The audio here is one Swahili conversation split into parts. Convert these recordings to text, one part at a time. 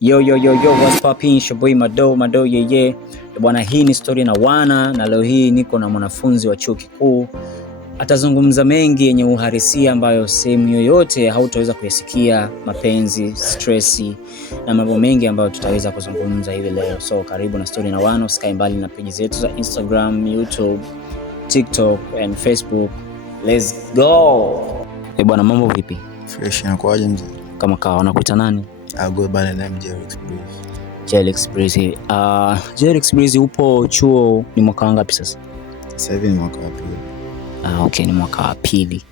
Yo, what's poppin'? Shoboi Mado yeye. Bwana, hii ni story na wana, na leo hii niko na mwanafunzi wa chuo kikuu. Atazungumza mengi yenye uhalisia ambayo sehemu yoyote hautaweza kuyasikia: mapenzi, stressi na mambo mengi ambayo tutaweza kuzungumza hivi leo. So karibu na story na wana, usikae mbali na page zetu za Instagram, YouTube, TikTok and Facebook. Let's go. Bwana, mambo vipi? Fresh, inakuaje mzee? Kama kawa. Unakuita nani? Go by the name Jelix Breezy. Jelix Breezy, upo chuo ni mwaka wangapi sasa? Sasa hivi ni mwaka wa pili. Okay, ni mwaka wa pili.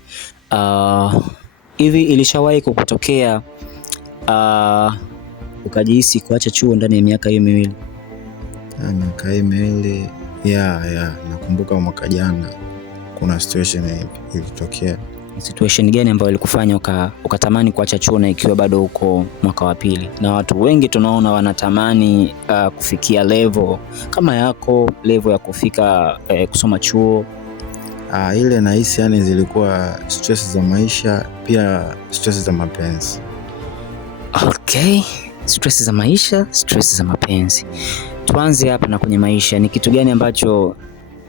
Hivi ilishawahi kukutokea ukajihisi kuacha chuo ndani ya miaka hiyo miwili? Miaka hiyo miwili, nakumbuka mwaka jana kuna situation ilitokea. Situation gani ambayo ilikufanya ukatamani kuacha chuo na ikiwa bado uko mwaka wa pili? Na watu wengi tunaona wanatamani kufikia level kama yako, level ya kufika kusoma chuo. Ile nahisi yani zilikuwa stress za maisha, pia stress za mapenzi. Okay, stress za maisha, stress za mapenzi. Tuanze hapa na kwenye maisha. Ni kitu gani ambacho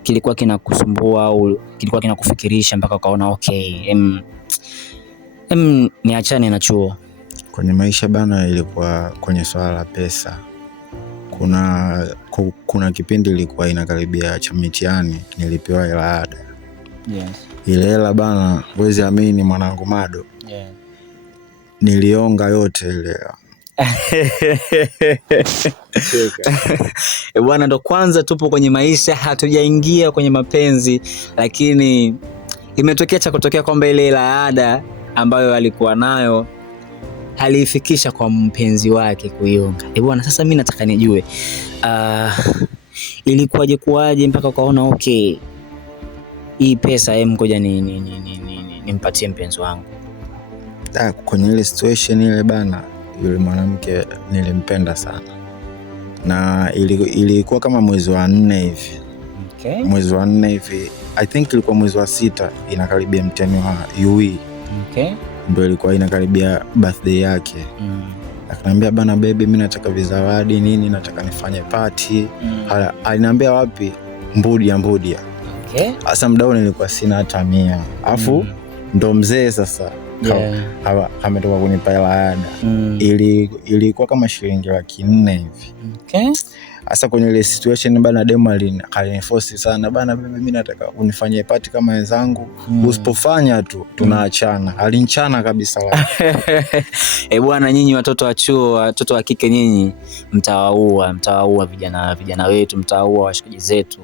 kilikuwa kinakusumbua au kilikuwa kinakufikirisha mpaka ukaona okay, niachane na chuo? Kwenye maisha bana, ilikuwa kwenye swala la pesa. Kuna kipindi ilikuwa inakaribia cha mitihani, nilipewa hela ada. Yes. Ile hela bana, huwezi amini mwanangu Mado. Yeah. Nilionga yote ile. Bwana, ndo kwanza tupo kwenye maisha, hatujaingia kwenye mapenzi, lakini imetokea cha kutokea kwamba ile hela ada ambayo alikuwa nayo halifikisha kwa mpenzi wake kuionga. Bwana, sasa mimi nataka nijue ilikuwaje mpaka ukaona okay, hii pesa ngoja nimpatie mpenzi wangu. Kwenye ile situation ile bana, yule mwanamke nilimpenda sana, na ilikuwa kama mwezi wa 4 hivi. Okay. Mwezi wa 4 hivi, I think ilikuwa mwezi wa 6, inakaribia mtihani wa UE. Okay. Ndio ilikuwa inakaribia birthday yake. Akaniambia bana, baby, mimi nataka vizawadi nini, nataka nifanye party. Aliniambia wapi? Mbudia. Okay. Asa mdao nilikuwa sina hata 100. Alafu ndo mzee sasa. Yeah. Ametoka kunipa hela ada. Ilikuwa kama shilingi 400 hivi. Okay. Asa kwenye ile situation bana, demo aliniforce sana bana, mimi nataka unifanyie party kama wenzangu. Usipofanya tu tunaachana. Alinchana kabisa. Bwana, nyinyi watoto wa chuo, watoto wa kike, nyinyi mtawaua vijana wetu, mtawaua washikaji zetu.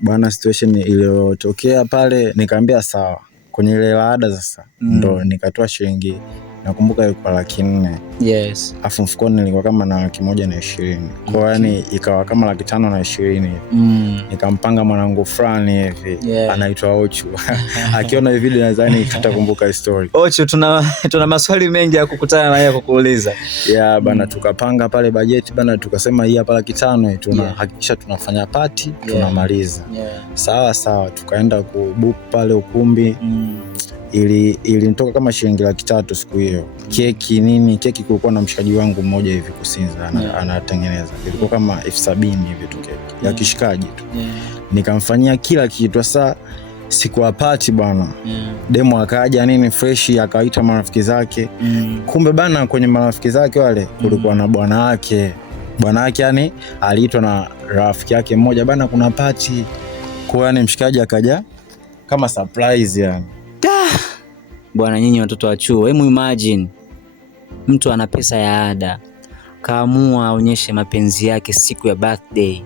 Bwana, situation iliyotokea pale, nikamwambia sawa. Kwenye ile ada sasa ndo nikatoa shilingi, nakumbuka ilikuwa 400. Yes. Afu mfukoni nilikuwa kama na 120. Kwa yani ikawa kama 520. Nikampanga mwanangu fulani hivi. Yeah. Anaitwa Ochu. Akiona hivi video nadhani tutakumbuka story. Ochu, tuna maswali mengi ya kukutana na yeye kukuuliza. Yeah bana, tukapanga pale bajeti bana, tukasema hii hapa 500 tunahakikisha tunafanya party, tunamaliza. Yeah. Sawa, tukaenda kubook pale ukumbi. Ilinitoka kama shilingi 300 siku hiyo. Keki kulikuwa na mshikaji wangu mmoja hivi Kusinza anatengeneza. Ilikuwa kama 70,000 hivi tu keki ya kishikaji tu. Nikamfanyia kila kitu. Sasa siku ya party bwana, demo akaja nini fresh, akaita marafiki zake. Kumbe bana, kwenye marafiki zake wale kulikuwa na bwana wake yani aliitwa na rafiki yake mmoja bana, kuna party. Kwa yani mshikaji akaja kama surprise yani. Bwana, nyinyi watoto wa chuo, hebu imagine mtu ana pesa ya ada, kaamua aonyeshe mapenzi yake siku ya birthday,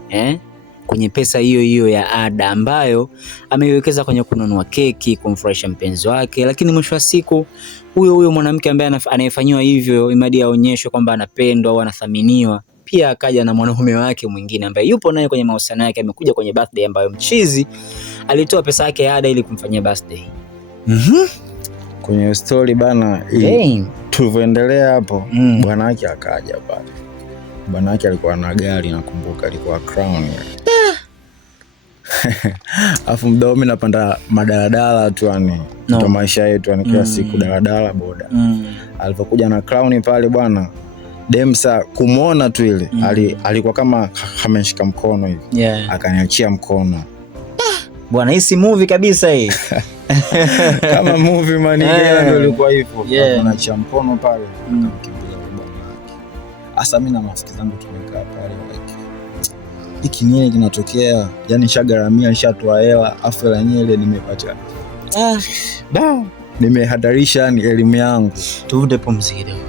kwenye pesa hiyo ya ada ambayo ameiwekeza kwenye kununua keki, kumfurahisha mpenzi wake. Lakini mwisho wa siku huyo mwanamke ambaye anayefanywa hivyo, imadi aonyeshwe kwamba anapendwa au anathaminiwa, pia akaja na mwanaume wake mwingine ambaye yupo naye kwenye mahusiano yake, amekuja kwenye birthday ambayo mchizi alitoa pesa yake ya ada ili kumfanyia birthday. Kwenye story bana, tulivyoendelea hapo, bwana wake akaja pale. Bwana wake alikuwa na gari, nakumbuka alikuwa Crown. Afu mdao mimi napanda madaladala tu yani. Ndio maisha yetu yani kila siku daladala boda. Alipokuja na Crown pale bwana, Demsa kumuona tu ile alikuwa kama ameshika mkono hivi. Akaniachia mkono. Bwana hii si movie kabisa hii. Kama movie manigela ndio ilikuwa hivyo. Anaachia mkono pale akamkimbilia bwana. Asa mimi na marafiki zangu tumekaa pale like hiki nini kinatokea? Yani shagaramia nishatoa hela afu hela nyele nimepata. Nimehadarisha yani elimu yangu. Tuvute pumzi kidogo.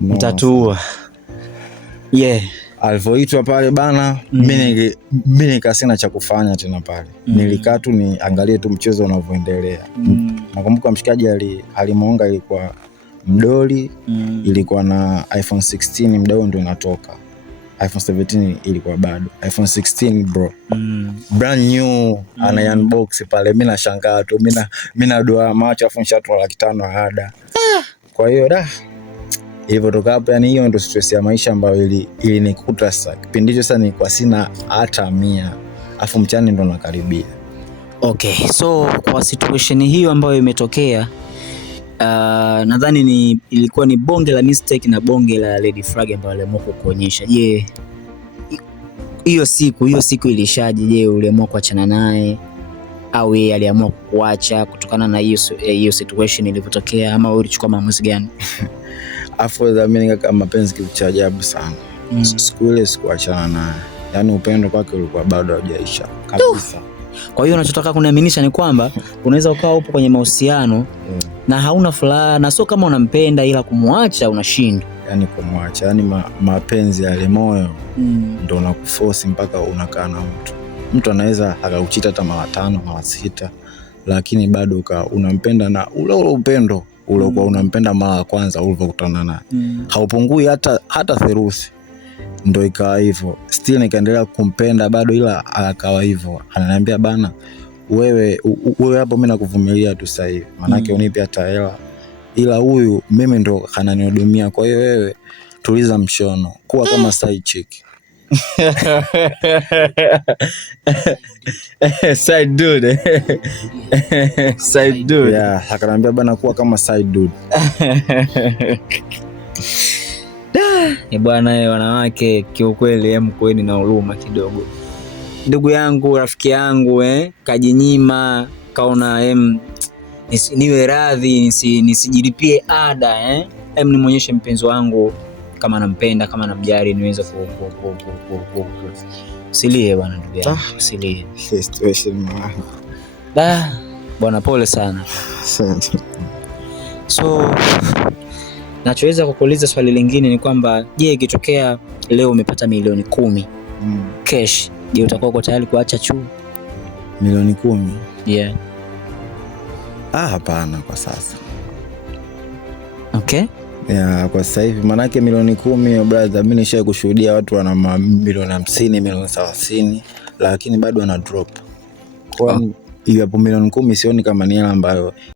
Mtatua. Alivyoitwa pale bana, mimi nikasina cha kufanya tena pale. Nilikaa tu niangalie tu mchezo unavyoendelea. Nakumbuka mshikaji alimuonga ilikuwa mdoli, ilikuwa na iPhone 16 mdao ndio inatoka. iPhone 17 ilikuwa bado. iPhone 16 bro. Brand new ana unbox pale. Mimi nashangaa tu. Mimi nadoa macho afu nishatoa 500 ada. Kwa hiyo hivyo toka hapo yani hiyo ndio stress ya maisha ambayo ilinikuta sasa. Kipindi hicho sasa nilikuwa sina hata 100. Afu mchana ndo nakaribia. Okay, so kwa situation hiyo ambayo imetokea nadhani ilikuwa ni bonge la mistake na bonge la Lady Flag ambayo aliamua kukuonyesha. Je, hiyo siku ilishaje? Je, uliamua kuachana naye au yeye aliamua kukuacha kutokana na hiyo situation ilivyotokea, ama wewe ulichukua maamuzi gani? Afu dhamini kama mapenzi kitu cha ajabu sana. Siku ile sikuachana naye. Yaani upendo kwake ulikuwa bado haujaisha kabisa. Kwa hiyo unachotaka kuniaminisha ni kwamba unaweza ukawa upo kwenye mahusiano na hauna furaha na sio kama unampenda, ila kumwacha unashindwa. Yaani kumwacha, yaani mapenzi yale moyo ndio unakuforce mpaka unakaa na mtu anaweza akakuchita hata mara 5 mara 6, lakini bado unampenda na ule upendo ule kwa unampenda mara ya kwanza ulipokutana naye. Haupungui hata theruthi. Ndio ikawa hivyo. Still nikaendelea kumpenda bado, ila akawa hivyo. Ananiambia bana, wewe hapo mimi nakuvumilia tu sasa hivi. Maana yake unipe hata hela. Ila huyu mimi ndo ananihudumia. Kwa hiyo wewe tuliza mshono. Kuwa kama side chick. Side dude. Side dude. Yeah, akaniambia bana kuwa kama side dude. Bwana wanawake kiukweli mkweni na huruma kidogo. Ndugu yangu, rafiki yangu kajinyima, kaona niwe radhi nisijilipie ada nimuonyeshe mpenzi wangu kama nampenda, kama namjali, niweze usilie bwana ndugu yangu, usilie. Situation bwana pole sana. So nachoweza kukuuliza swali lingine ni kwamba je, ikitokea leo umepata milioni 10 cash, je utakuwa uko tayari kuacha chuo? Milioni 10? Yeah. Hapana kwa sasa. Okay. Yeah, kwa sasa hivi manake milioni 10 brother, mimi nishawahi kushuhudia watu wana milioni 50, milioni 30, lakini bado wana drop. Kwa hiyo hapo milioni 10 sioni kama ni hela ambayo